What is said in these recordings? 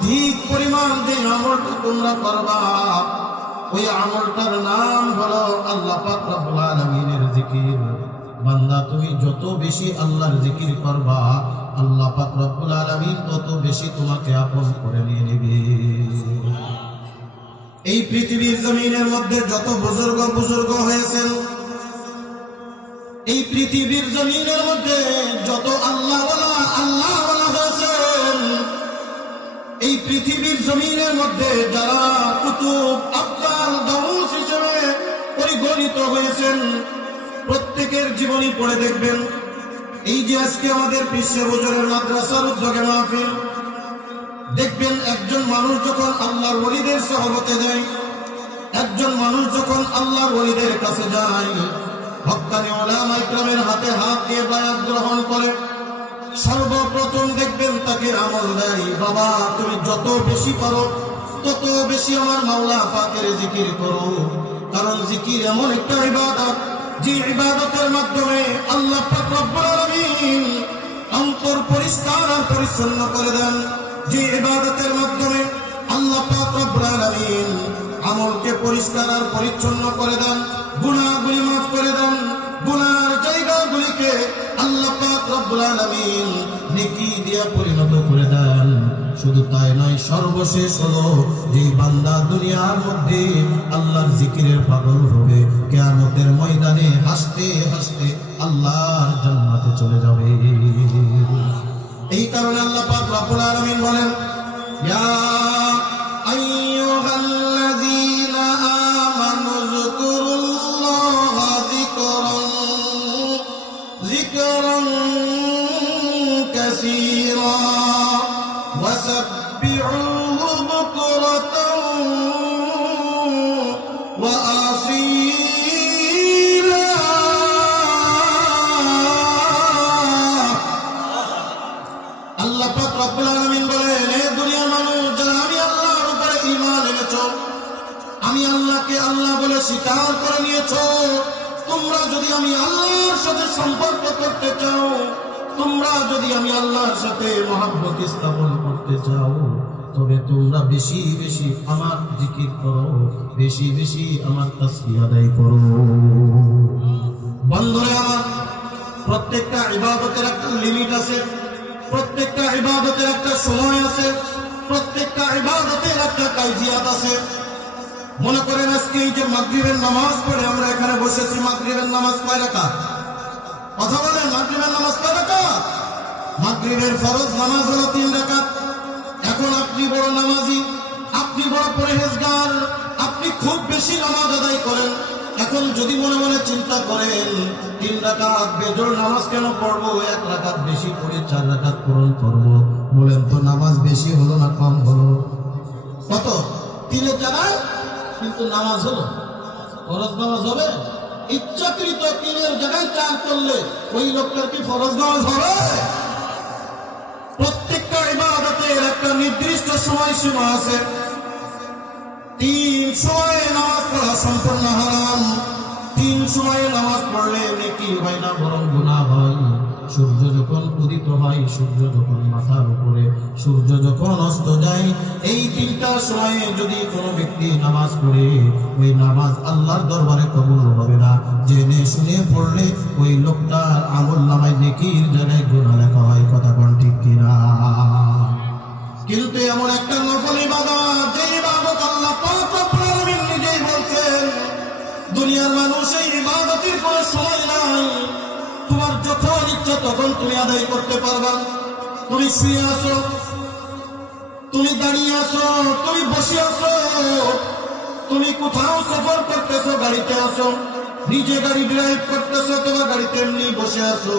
অধিক পরিমাণ যে আমলটা তোমরা করবা ওই আমলটার নাম হলো আল্লাহ পাক রব্বুল আলামিনের জিকির। বান্দা তুমি যত বেশি আল্লাহর জিকির করবা আল্লাহ পাক রব্বুল আলামিন তত বেশি তোমাকে আপন করে নিয়ে নেবে। এই পৃথিবীর জমিনের মধ্যে যত বুজুর্গ হয়েছেন, এই পৃথিবীর জমিনের মধ্যে যত আল্লাহওয়ালা হয়েছেন, এই পৃথিবীর জমিনের মধ্যে যারা কুতুব আফজাল গাউস হিসেবে পরিগণিত হয়েছেন, প্রত্যেকের জীবনী পড়ে দেখবেন। এই যে আজকে আমাদের বিশ্বে হুজুরের মাদ্রাসার উদ্যোগে মাহফিল, দেখবেন একজন মানুষ যখন আল্লাহর ওলিদের সহবতে যায়, একজন মানুষ যখন আল্লাহর ওলিদের কাছে যায়, হক্কানি উলামা ইকরামের হাতে হাত দিয়ে বায়াত গ্রহণ করে, সর্বপ্রথম দেখবেন তাকে আমল দেয়, বাবা তুমি যত বেশি পারো তত বেশি আমার মাওলা পাকের জিকির করো। কারণ জিকির এমন একটা ইবাদত, যে ইবাদতের মাধ্যমে আল্লাহ পাক রব্বুল আলামিন অন্তর পরিষ্কার আর পরিচ্ছন্ন করে দেন, যে ইবাদতের মাধ্যমে আল্লাহ পাক রব্বুল আলামিন আমলকে পরিষ্কার আর পরিচ্ছন্ন করে দেন, গুনাহগুলি মাফ করে দেন, গুনার জায়গাগুলিকে আল্লাহ পাক রব্বুল আলামিন নেকি দিয়ে পরিণত করে দেন। শুধু তাই নয়, সর্বশেষ হলো যে বান্দা দুনিয়ার মধ্যে আল্লাহর জিকিরের পাগল হবে, কিয়ামতের ময়দানে হাসতে হাসতে আল্লাহর জান্নাতে চলে যাবে। এই কারণে আল্লাহ পাক রব্বুল আলামিন বলেন, ইয়া আইয়ুহাল্লাযীনা আমানু যকুরুল্লাহা যিকরান কাসীরা ওয়াসাব্বিহুহু বুকরাতাও ওয়া আসীলা। আল্লাহ পাক রব্বুল আলামিন বলেন, হে দুনিয়ার মানুষ, যারা আমি আল্লাহর উপরে ঈমান এনেছো, আমি আল্লাহকে আল্লাহ বলে স্বীকার করে নিয়েছো, তোমরা যদি আমি আল্লাহর সাথে সম্পর্ক করতে চাও, তোমরা যদি আমি আল্লাহর সাথে মহব্বত স্থাপন করতে চাও, তবে তোমরা বেশি বেশি আমার জিকির করো, বেশি বেশি আমার তাসবিহ আদায় করো। বন্ধুরা আমার, প্রত্যেকটা ইবাদতের একটা লিমিট আছে, প্রত্যেকটা ইবাদতের একটা সময় আছে, প্রত্যেকটা ইবাদতের একটা কাইফিয়াত আছে। মনে করেন আজকে এই যে মাগরিবের নামাজ পড়ে আমরা এখানে বসেছি, মাগরিবের নামাজ কয় রাকাত? কথা বলেন, মাগরিবের নামাজ কয় রাকাত? মাগরিবের ফরজ নামাজ হলো 3 রাকাত। এখন আপনি বড় নামাজি, আপনি বড় পরহেজগার, আপনি খুব বেশি নামাজ আদায় করেন। এখন যদি মনে মনে চিন্তা করেন 3 রাকাত বেজোড় নামাজ কেন পড়বো, 1 রাকাত বেশি পড়ে 4 রাকাত পূরণ করবো, বলেন তো নামাজ বেশি হলো না কম হলো? কত? 3-এর জায়গায় কিন্তু নামাজ হলো, ফরজ নামাজ হবে। ইচ্ছাকৃত 3-এর জায়গায় 4 করলে ওই লোকটার কি ফরজ নামাজ হবে? প্রত্যেকটা ইবাদতের একটা নির্দিষ্ট সময়সীমা আছে। 3 সময়ে নামাজ পড়া সম্পূর্ণ হারাম। 3 সময়ে নামাজ পড়লে নেকি হয় না, বরং গুনাহ হয়। সূর্য যখন উদিত হয়, সূর্য যখন মাথার উপরে, সূর্য যখন অস্ত যায়, এই 3টা সময়ে যদি কোনো ব্যক্তি নামাজ পড়ে, ওই নামাজ আল্লাহর দরবারে কবুল হবে না। জেনে শুনে পড়লে ওই লোকটার আমল নামায় নেকির জায়গায় গুনাহ লেখা হয়। কথা কোন ঠিক কিনা? কিন্তু এমন একটা নফল ইবাদত, যে ইবাদত আল্লাহ পাক রব্বুল আলামিন নিজেই বলছেন, দুনিয়ার মানুষ এই ইবাদতের কোনো সময় নাই, তোমার যখন ইচ্ছা তখন তুমি আদায় করতে পারবা। তুমি শুয়ে আছো, তুমি দাঁড়িয়ে আছো, তুমি বসে আছো, তুমি কোথাও সফর করতেছো, গাড়িতে আছো, নিজে গাড়ি ড্রাইভ করতেছো, তোমার গাড়িতে এমনি বসে আছো,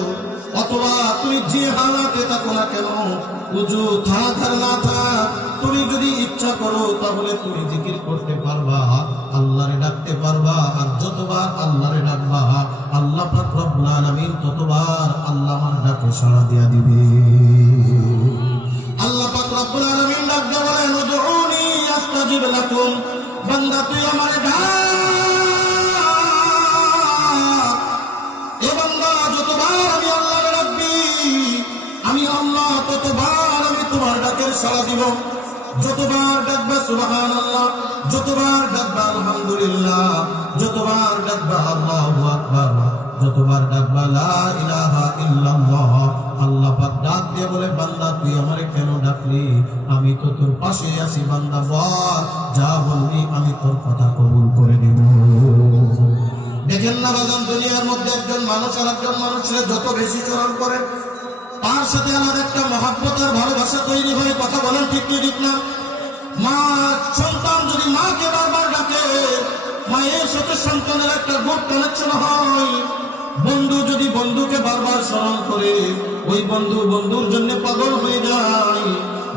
অথবা তুমি যে হালাতে থাকো না কেন, উজু থাক আর না থাক, তুমি যদি ইচ্ছা করো তাহলে তুমি জিকির করতে পারবা, আল্লাহরে ডাকতে পারবা। আর যতবার আল্লাহরে ডাকবা, আল্লাহ পাক রব্বুল আলামিন ততবার আল্লাহ আমার ডাকে সাড়া দিয়া দিবে। আল্লাহ পাক রব্বুল আলামিন ডাক দিয়ে বলেন, উদউনি আস্তাজিব লাকুম, বান্দা তুই আমারে ডাক। এ বান্দা, যতবার আমি আল্লাহরে ডাকবি, আমি আল্লাহ ততবার আমি তোমার ডাকের সাড়া দিব। যতবার ডাকবা সুবহানাল্লাহ, যতবার ডাকবা আলহামদুলিল্লাহ, যতবার ডাকবা আল্লাহু আকবার, যতবার ডাকবা লা ইলাহা ইল্লাল্লাহ, আল্লাহ পাক ডাক দিয়ে বলে বান্দা তুই আমারে কেন ডাকলি? আমি তো তোর পাশে আছি বান্দা, বল যা বলবি আমি তোর কথা কবুল করে নিব। দেখেন না বাজান, দুনিয়ার মধ্যে একজন মানুষ আর একজন মানুষের যত বেশি চরণ করে তার সাথে আমার একটা মহাব্বত আর ভালোবাসা তৈরি হয়। কথা বলেন ঠিক কি ঠিক না? মা সন্তান যদি মাকে বারবার ডাকে, মায়ের সাথে সন্তানের একটা গুড কানেকশন হয়। বন্ধু যদি বন্ধুকে বারবার স্মরণ করে, ওই বন্ধু বন্ধুর জন্য পাগল হয়ে যায়।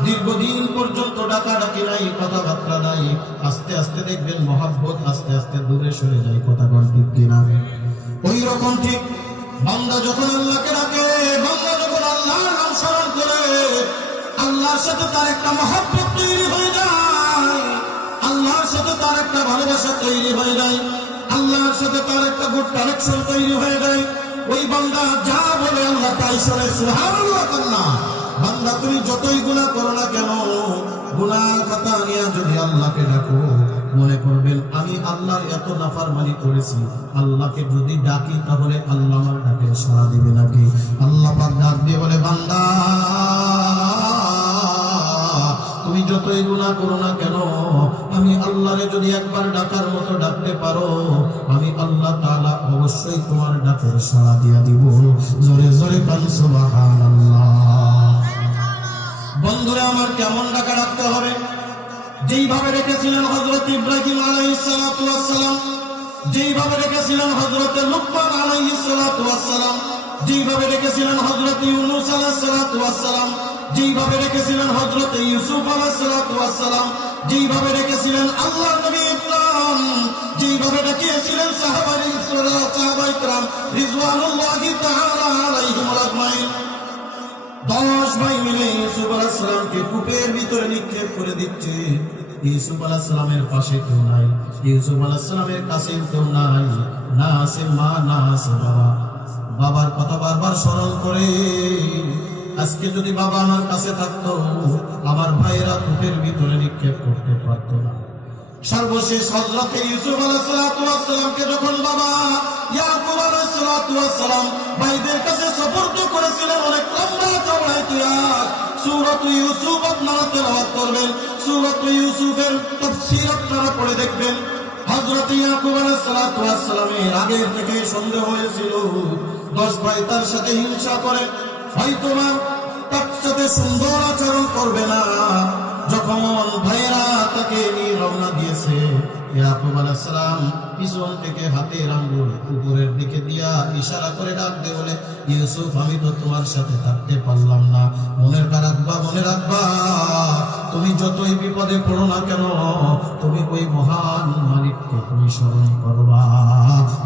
দীর্ঘদিন পর্যন্ত ডাকাডাকি নাই, কথাবার্তা নাই, আস্তে আস্তে দেখবেন মহাব্বত আস্তে আস্তে দূরে সরে যায়। কথা বল ঠিক কিনা? ওই রকম ঠিক বান্দা যখন আল্লাহকে ডাকে, বান্দা যখন আল্লাহর নাম স্মরণ করে, আল্লাহর সাথে তার একটা মহব্বত তৈরি হয়ে যায়, আল্লাহর সাথে তার একটা ভালোবাসা তৈরি হয়ে যায়, আল্লাহর সাথে তার একটা গুড কানেকশন তৈরি হয়ে যায়। ওই বান্দা যা বলে আল্লাহ তাই শোনে। সুবহানাল্লাহ। আল্লাহ বান্দা তুমি যতই গুনাহ করো না কেন, গুনাহ খাতা নিয়ে যদি আল্লাহকে ডাকো, মনে করবেন আমি আল্লাহর এত নাফরমানি করেছি, আল্লাহকে যদি ডাকি তাহলে আল্লাহ আমার ডাকে সাড়া দিবে নাকি? আল্লাহ পাক ডাক দিয়ে বলে বান্দা তুমি যতই গুনাহ করো না কেন, আমি আল্লাহরে যদি একবার ডাকার মতো ডাকতে পারো, আমি আল্লাহ তাআলা অবশ্যই তোমার ডাকের সাড়া দিয়া দিব। জোরে জোরে কান সুবহানাল্লাহ। বন্ধুরা আমার, কেমন ডাকা ডাকতে হবে? যেইভাবে রেখেছিলেন হযরত ইব্রাহিম আলাইহিস সালাতু ওয়াস সালাম, যেইভাবে রেখেছিলেন হযরত লুকমান আলাইহিস সালাতু ওয়াস সালাম, যেইভাবে রেখেছিলেন হযরত ইউনূস আলাইহিস সালাতু ওয়াস সালাম, যেইভাবে রেখেছিলেন হযরত ইউসুফ আলাইহিস সালাতু ওয়াস সালাম, যেইভাবে রেখেছিলেন আল্লাহর নবী ইব্রাহিম, যেইভাবে রেখেছিলেন সাহাবায়ে কিরাম রিজওয়ানুল্লাহি তাআলা আলাইহিম আজমাইন। 10 ভাই মিলে ইউসুফ আলাইহিস সালামকে কূপের ভিতরে নিক্ষেপ করে দিচ্ছে। ইউসুফ আলাইহিস সালামের পাশে কেউ নাই, ইউসুফ আলাইহিস সালামের কাছে কেউ নাই, না আছে মা, না আছে বাবা। বাবার কথা বারবার স্মরণ করে, আজকে যদি বাবা আমার কাছে থাকতো, আমার ভাইয়েরা কূপের ভিতরে নিক্ষেপ করতে পারত না। সর্বশেষ হযরত ইউসুফ আলাইহিস সালামকে যখন বাবা ইয়াকুব আলাইহিস সালাম ভাইদের কাছে সুপর্দ করেছিলেন, অনেক লম্বা চওড়া ইতিহাস। সূরা ইউসুফ আপনারা তেলাওয়াত করবেন, সূরা ইউসুফের তাফসীর আপনারা পড়ে দেখবেন। হযরত ইয়াকুব আলাইহিস সালামের আগের থেকে সন্দেহ হয়েছিল 10 ভাই তার সাথে হিংসা করে, হয়তো না তার সাথে সুন্দর আচরণ করবে না। যখন ভাইরা তাকে নিয়ে রওনা দিয়েছে, ইয়াকুব আলাইহিস সালাম পিছন থেকে হাতের আঙ্গুল উপরের দিকে দিয়া ইশারা করে ডাক দিয়ে বলে, ইউসুফ আমি তো তোমার সাথে থাকতে পারলাম না, মনে রাখবা, মনে রাখবা, তুমি যতই বিপদে পড়ো না কেন, তুমি ওই মহান মালিককে তুমি স্মরণ করবা।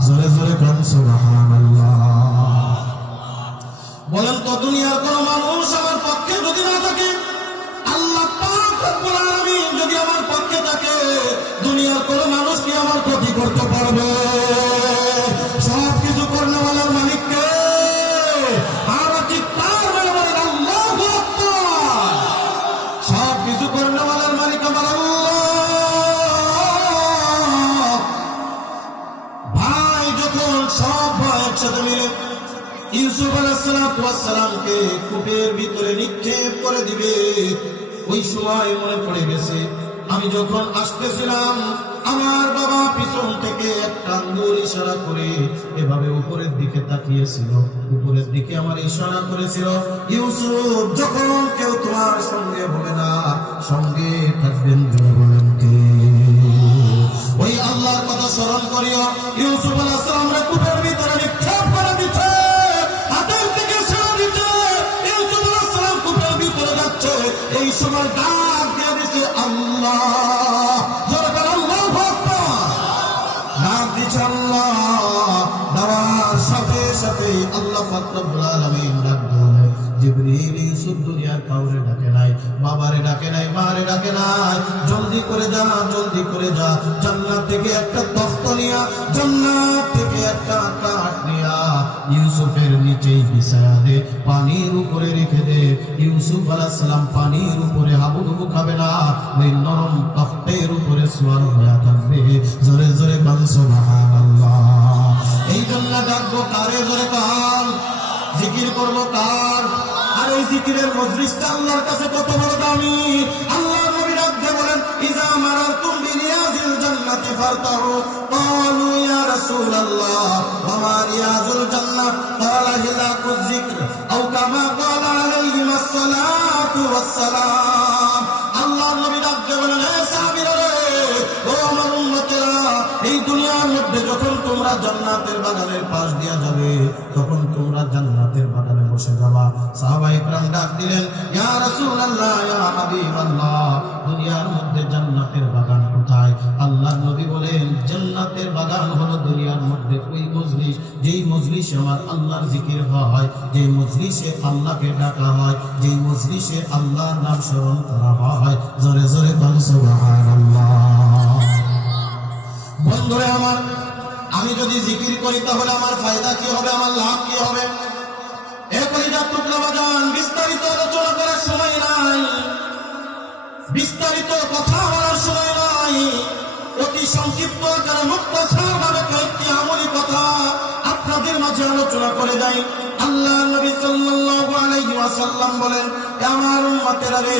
জোরে জোরে কান সুবহানাল্লাহ। বলেন তো দুনিয়ার কোন মানুষ আমার পক্ষে যদি না থাকে, আল্লাহ পাক রব্বুল আলামিন যদি আমার পক্ষে থাকে, দুনিয়ার কোন মানুষ কি আমার ক্ষতি করতে পারবে? সব কিছু করনেওয়ালার মালিককে। আর চিৎকার মেরে বলেন আল্লাহু আকবার। সব কিছু করনেওয়ালার মালিক আমার আল্লাহ। ভাই যখন সব ভাই একসাথে মিলে ইউসুফ আলাইহিস সালামকে কূপের ভিতরে নিক্ষেপ করে দিবে, ওই সময় মনে পড়ে গেছে আমি যখন আসতেছিলাম আমার বাবা পিছন থেকে একটা আঙ্গুল ইশারা করে এভাবে উপরের দিকে তাকিয়েছিল, উপরের দিকে আমার ইশারা করেছিল, ইউসুফ যখন কেউ তোমার সঙ্গে হবে না, সঙ্গে থাকবেন বলেন কে? ওই আল্লাহর কথা স্মরণ করিও। ইউসুফ আলাইহিস সালামকে কূপের ভিতরে নিক্ষেপ করে দিচ্ছে, এই সময় ডাক দিয়ে দিচ্ছে আল্লাহ। আল্লাহু আকবার। ডাক দিচ্ছে আল্লাহ। দেওয়ার সাথে সাথে আল্লাহ পাক রব্বুল আলামিন ডাক দিলেন, জিবরিল ইউসুফ দুনিয়ার কাউরে ডাকে নাই, বাবারে ডাকে নাই, মারে ডাকে নাই, জলদি করে যা, জলদি করে যা, জান্নাত থেকে একটা তখ্ত নিয়া, জান্নাত থেকে একটা কাঠ নিয়া ইউসুফের নিচেই বিছায়া দে, পানির উপরে রেখে দে। ইউসুফ আলাইহিস সালাম পানির উপরে হাবুডুবু খাবে না, হলো কার? আর এই জিকিরের মজলিসটা আল্লাহর কাছে কত বড় দামি। আল্লাহ নবী রাখতে বলেন, ইজা মারাতুম বিরিয়াজিল জান্নাতি ফারতাহু ক্বালু ইয়া রাসূলুল্লাহ ওয়া মা রিয়াজুল জান্নাহ ক্বালা হিলাকুয যিকর আও কামা ক্বালা আলাইহিস সালাতু ওয়াস সালাম। আল্লাহ নবী রাখতে বলেন, হে সাহাবীরা রে, ও আমার উম্মতেরা, এই দুনিয়ার মধ্যে যখন তোমরা জান্নাতের বাগানের পাশ দিয়া যাবে, তখন তোমরা জান্নাতের বাগানে বসে যাবা। সাহাবায়ে কেরাম ডাক দিলেন, ইয়া রাসূলুল্লাহ, ইয়া হাবিবাল্লাহ, দুনিয়ার মধ্যে জান্নাতের বাগান কোথায়? আল্লাহর নবী বলেন, জান্নাতের বাগান হলো দুনিয়ার মধ্যে ওই মজলিস, যেই মজলিসে আমার আল্লাহর জিকির হয়, যেই মজলিসে আল্লাহকে ডাকা হয়, যেই মজলিসে আল্লাহর নাম স্মরণ করা হয়। জোরে জোরে বলুন সুবহানাল্লাহ। বন্ধুরে আমার, আমি যদি জিকির করি তাহলে আমার ফায়দা কি হবে, আমার লাভ কি হবে? এরপরে যা টুকরা বাজান, বিস্তারিত আলোচনা করার সময় নাই, বিস্তারিত কথা বলার সময় নাই। অতি সংক্ষিপ্ত আকারে মুক্তাসার ভাবে কয়েকটি আমলি কথা আপনাদের মাঝে আলোচনা করে যাই। আল্লাহ নবী সাল্লাল্লাহু আলাইহি ওয়াসাল্লাম বলেন, আমার উম্মতেরা রে,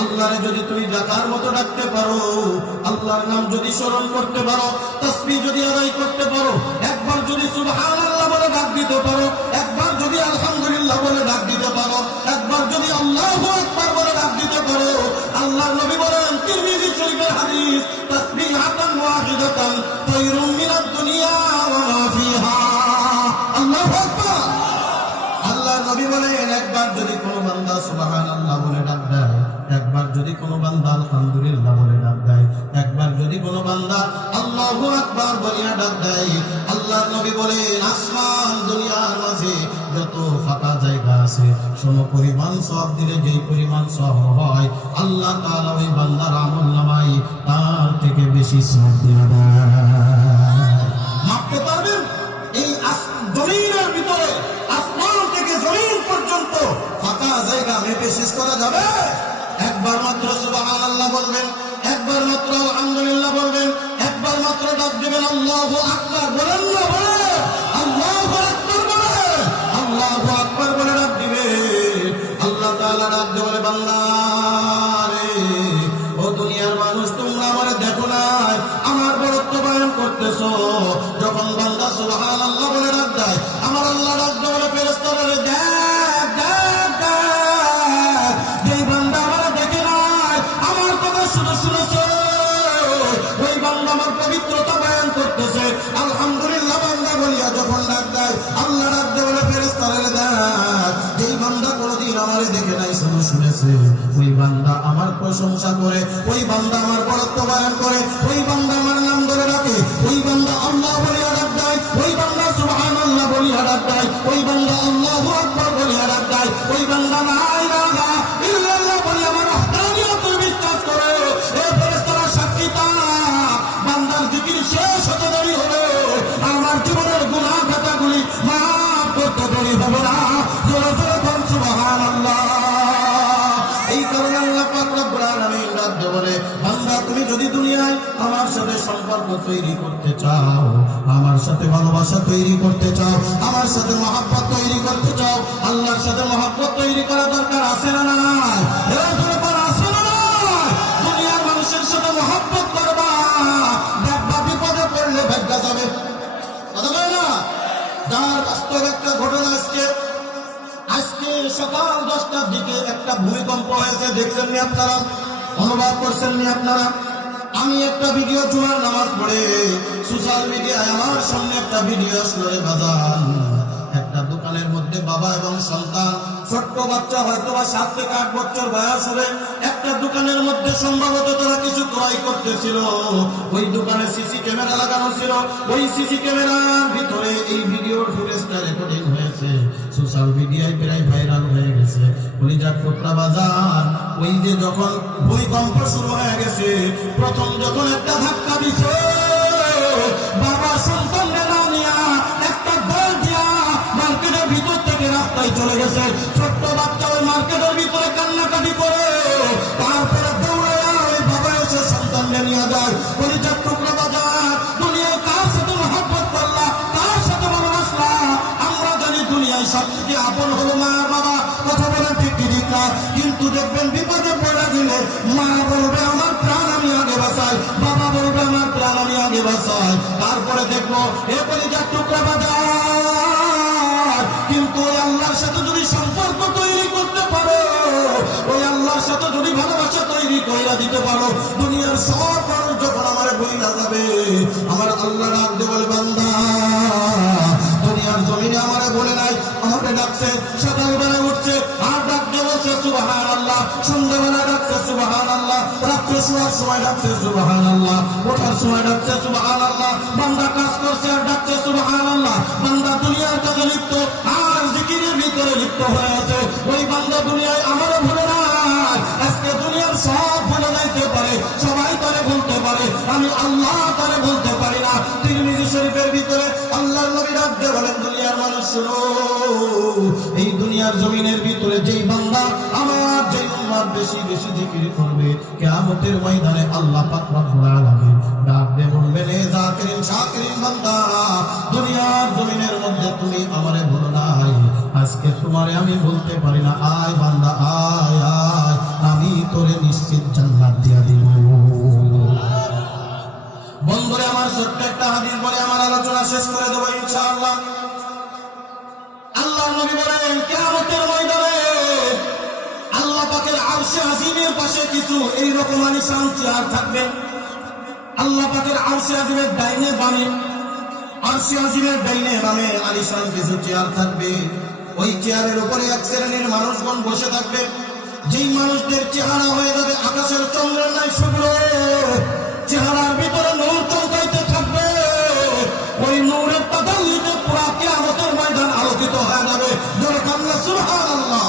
আল্লাহরে যদি তুমি ডাকার মতো ডাকতে পারো, আল্লাহর নাম যদি স্মরণ করতে পারো, তাসবিহ যদি আদায় করতে পারো, একবার যদি সুবহানাল্লাহ বলে ডাক দিতে পারো, একবার যদি আলহামদুলিল্লাহ বলে ডাক দিতে পারো, একবার যদি আল্লাহু আকবার বলে ডাক দিতে পারো, আল্লাহর নবী বলেন, তিরমিজি শরীফের হাদিস, তাসবিহাতান ওয়াহিদাতান খায়রুম মিনাদ দুনিয়া ওয়া মা ফিহা। আল্লাহু আকবার। আল্লাহর নবী বলেন, একবার যদি কোনো বান্দা সুবহানাল্লাহ বলে ডাক দেয়, একবার যদি কোনো বান্দা আলহামদুলিল্লাহ বলে ডাক দেয়, একবার যদি কোনো বান্দা আল্লাহু আকবার বলে ডাক দেয়, আল্লাহর নবী বলেন, আসমান দুনিয়ার মাঝে যত ফাঁকা জায়গা আছে, সমপরিমাণ সওয়াব দিলে যেই পরিমাণ সওয়াব হয়, আল্লাহ তাআলা ওই বান্দার আমলনামায় তার থেকে বেশি সওয়াব দিয়ে দেয়। মাপতে পারবেন? এই জমিনের ভিতরে, আসমান থেকে জমিন পর্যন্ত ফাঁকা জায়গা মেপে শেষ করা যাবে? একবার মাত্র সুবহানাল্লাহ বলবেন, একবার মাত্র আলহামদুলিল্লাহ বলবেন, একবার মাত্র ডাক দিবেন আল্লাহু আকবার, বলেন না বলে আল্লাহু আকবার বলে, আল্লাহু আকবার বলে ডাক দিবে। আল্লাহ তাআলা ডাক দিয়ে বলে, বান্দা রে, ও দুনিয়ার মানুষ, তোমরা আমারে দেখো না, আমার বড়ত্ব বয়ান করতেছো। যখন বান্দা সুবহানাল্লাহ বলে ডাক দেয়, আমার আল্লাহ ডাক দিয়ে বলে, ফেরেশতারা রে, দেখ দেখ দেখ, যেই বান্দা আমারে দেখে নাই, আমার কথা শুধু শুনেছে, ওই বান্দা আমার পবিত্রতা বয়ান করতেছে। আলহামদুলিল্লাহ বান্দা বলিয়া যখন ডাক দেয়, আল্লাহ ডাক দিয়ে বলে, ফেরেশতারা রে, দেখ, যেই বান্দা কোনোদিন আমারে দেখে নাই, শুধু শুনেছে, ওই বান্দা আমার প্রশংসা করে, ওই বান্দা আমার বড়ত্ব বয়ান করে, ওই বান্দা আমার নাম ধরে রাখে, ওই বান্দা আল্লাহ বলিয়া ডাক দেয়, ওই বান্দা সুবহানাল্লাহ বলিয়া ডাক দেয়, ওই বান্দা আল্লাহু আকবার বলিয়া ডাক দেয়, ওই বান্দা লা ইলাহা ইল্লাল্লাহ বলিয়া আমার ওয়াহদানিয়তের বিশ্বাস করে। এ ফেরেশতারা সাক্ষী, বান্দার জিকির শেষ হতে দেরি হবে, আমার জীবনের গুনাহ খাতাগুলি মাফ করতে দেরি হবে না। জোরে জোরে বল সুবহানাল্লাহ। এই কারণে আল্লাহ পাক রব্বুল আলামিন ডাক দিয়ে বলে, বান্দা তুমি যদি দুনিয়ায় আমার সাথে সম্পর্ক তৈরি করতে চাও, আমার সাথে ভালোবাসা তৈরি করতে চাও, আমার সাথে মহব্বত তৈরি করতে চাও, আল্লাহর সাথে মহব্বত তৈরি করা দরকার আছে না নাই? এর দরকার আছে না নাই? দুনিয়ার মানুষের সাথে মহব্বত করবা, দেখবা বিপদে পড়লে ভাগ্য যাবে। কথা বলে না? যার বাস্তব একটা ঘটনা আজকে সকাল 10টার দিকে একটা ভূমিকম্প হয়েছে, দেখছেন নি আপনারা? অনুভব করছেন নি আপনারা? আমি একটা ভিডিও জুমার নামাজ পড়ে সোশ্যাল মিডিয়ায় আমার সামনে একটা ভিডিও আসলো রে বাজান। একটা দোকানের মধ্যে বাবা এবং সন্তান, ছোট্ট বাচ্চা হয়তো বা 7 থেকে 8 বছর বয়স হবে, একটা দোকানের মধ্যে সম্ভবত তারা কিছু ক্রয় করতেছিল। ওই দোকানে সিসি ক্যামেরা লাগানো ছিল, ওই সিসি ক্যামেরার ভিতরে এই ভিডিওর ফুটেজটা রেকর্ডিং হয়েছে, সোশ্যাল মিডিয়ায় প্রায় ভাইরাল হয়ে গেছে। কলিজার টুকরা বাজার, ওই যে যখন ভূমিকম্প শুরু হয়ে গেছে, প্রথম যখন একটা ধাক্কা দিছে, বাবা সন্তানকে না নিয়া একটা দল দিয়া মার্কেটের ভিতর থেকে রাস্তায় চলে গেছে। ছোট্ট বাচ্চা ওই মার্কেটের ভিতরে কান্নাকাটি করে, তারপরে দৌড়াইয়া ওই বাবা এসে সন্তানকে নিয়ে যায়। কলিজার টুকরা বাজার, দুনিয়ায় কার সাথে মহব্বত করলা, কার সাথে ভালোবাসলা? আমরা জানি দুনিয়ায় সবচেয়ে আপন কিন্তু দেখবেন বিপদে পড়ে গেলে মা বলবে আমার প্রাণ আমি আগে বাঁচাই, বাবা বলবে আমার প্রাণ আমি আগে বাঁচাই। তারপরে দেখবো এ কলিজার টুকরা বাজার, কিন্তু ওই আল্লাহর সাথে যদি সম্পর্ক তৈরি করতে পারো, ওই আল্লাহর সাথে যদি ভালোবাসা তৈরি কইরা দিতে পারো, দুনিয়ার সব মানুষ যখন আমার বইলা যাবে, আমার আল্লাহ ডাক দিয়ে বলে বান্দা দুনিয়ার জমিনে আমারে বলে নাই, আমাকে ডাকছে, সকালবেলায় উঠছে আর ডাক দিয়ে বলছে সুবহানাল্লাহ, সন্ধ্যাবেলা ডাকছে সুবহানাল্লাহ, রাত্রে শোয়ার সময় ডাকছে সুবহানাল্লাহ, ওঠার সময় ডাকছে সুবহানাল্লাহ। বান্দা কাজ করছে আর ডাকছে সুবহানাল্লাহ। বান্দা দুনিয়ার কাজে লিপ্ত আর জিকিরের ভিতরে লিপ্ত হয়ে আছে। ওই বান্দা দুনিয়ায় আমারও ভুলে নাই, আজকে দুনিয়ার সব ভুলে যাইতে পারে, সবাই তারে বলতে পারে, আমি আল্লাহ তারে বলতে পারি না। তিরমিজি শরীফের ভিতরে আল্লাহর নবী ডাক দিয়ে বলেন দুনিয়ার মানুষ শুনো, এই দুনিয়ার জমিনের ভিতরে যেই বান্দা আমার যেই উম্মত বেশি বেশি জিকির করবে, কিয়ামতের ময়দানে আল্লাহ পাক রব্বুল আলামিন ডাক দিয়ে বলবেন এ জাকিরিন শাকিরিন বান্দা, দুনিয়ার জমিনের মধ্যে তুমি আমারে বলো নাই, আজকে তোমারে আমি বলতে পারি না, আয় বান্দা আয় আয়, আমি তোরে নিশ্চিত জান্নাত দিয়া দিব। বন্ধুরে আমার ছোট্ট একটা হাদিস বলে আমার আলোচনা শেষ করে দেবো ইনশাআল্লাহ। আল্লাহর নবী বলেন কিয়ামতের ময়দানে আল্লাহ পাকের আরশে আজিমের পাশে কিছু এইরকম আলিশান চেয়ার থাকবে। আল্লাহ পাকের আরশে আজিমের ডাইনে বামে, আরশে আজিমের ডাইনে বামে আলিশান কিছু চেয়ার থাকবে। ওই চেয়ারের উপরে এক শ্রেণীর মানুষগণ বসে থাকবে, যেই মানুষদের চেহারা হয়ে যাবে আকাশের চন্দ্রের ন্যায় শুভ্র, চেহারার ভিতরে নূর চমকাইতে থাকবে। ওই নূরের তাদাল্লিতে পুরা কিয়ামতের ময়দান আলোকিত হয়ে যাবে। জোরে কান্না সুবহানাল্লাহ।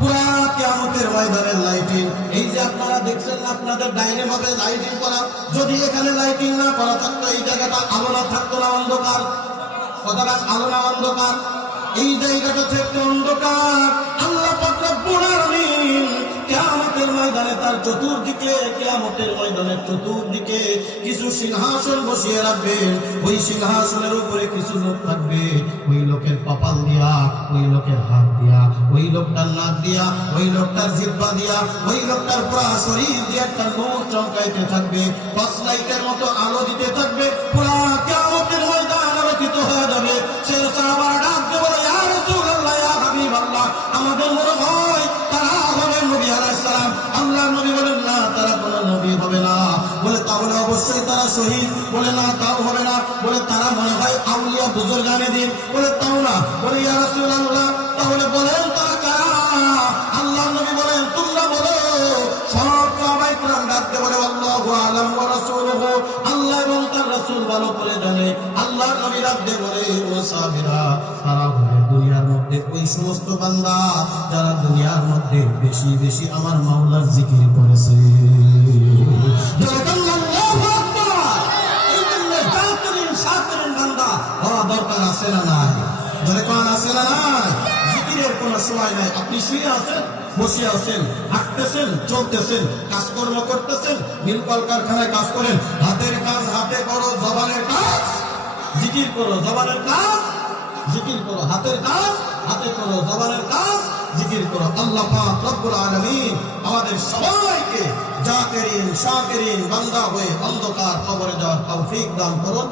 পুরা কিয়ামতের ময়দানের লাইটিং, এই যে আপনারা দেখছেন না আপনাদের ডাইনে ভাবে লাইটিং করা, যদি এখানে লাইটিং না করা থাকতো এই জায়গাটা আলো না থাকতো না, অন্ধকার, কতটা আলো না অন্ধকার, এই জায়গাটা থেকে অন্ধকার। আল্লাহ পাক রব্বুল আলামিন কিয়ামতের ময়দানে তার চতুর্দিকে, কিয়ামতের ময়দানের চতুর্দিকে কিছু সিংহাসন বসিয়ে রাখবেন। ওই সিংহাসনের উপরে কিছু লোক থাকবে, ওই লোকের কপাল দিয়া, ওই লোকের হাত দিয়া, ওই লোকটার নাক দিয়া, ওই লোকটার জিহ্বা দিয়া, ওই লোকটার পুরা শরীর দিয়ে একটা নূর চমকাইতে থাকবে, টর্চ লাইটের মতো আলো দিতে থাকবে। পুরা কিয়ামতের ময়দান আলোকিত হয়ে যাবে। সে সাহাবারা ডাক দিয়ে বলে ইয়া রাসূলুল্লাহ, ইয়া হাবিবাল্লাহ, আমাদের মনে হয় তারা হবে নবী আলাইহিস সালাম। আল্লাহর নবী বলেন না, তারা কোনো নবী হবে না। বলে তাহলে অবশ্যই তারা শহীদ। বলে না, তাও হবে না। বলে তারা মনে হয় আউলিয়া বুজুর্গানে দিন। বলে তাও না। বলে ইয়া রাসূলুল্লাহ, তাহলে বলেন তারা কারা? আল্লাহর নবী বলেন তোমরা বলো। সব সাহাবায়ে কেরাম ডাক দিয়ে বলে আল্লাহু আ'লাম ওয়া রাসূলুহু, আল্লাহ এবং তার রাসূল ভালো করে জানে। আল্লাহর নবী ডাক দিয়ে বলে ও সাহাবীরা, তারা হবে দুনিয়ার মধ্যে ওই সমস্ত বান্দা যারা দুনিয়ার মধ্যে বেশি বেশি আমার মাওলার জিকির করেছে। বান্দা হওয়া দরকার আছে না নাই? যারা কোন আছে না নাই? জিকিরের কোনো সময় নাই। আপনি শুয়ে আছেন, বসে আছেন, হাঁটতেছেন, চলতেছেন, কাজকর্ম করতেছেন, মিল কলকারখানায় কাজ করেন, হাতের কাজ হাতে করো, জবানের কাজ জিকির করো, জবানের কাজ জিকির করো, হাতের কাজ হাতে করো, জবানের কাজ জিকির করো। আল্লাহ পাক রব্বুল আলামিন আমাদের সবাইকে জাকিরিন শাকিরিন বান্দা হয়ে অন্ধকার কবরে যাওয়ার তৌফিক দান করুন।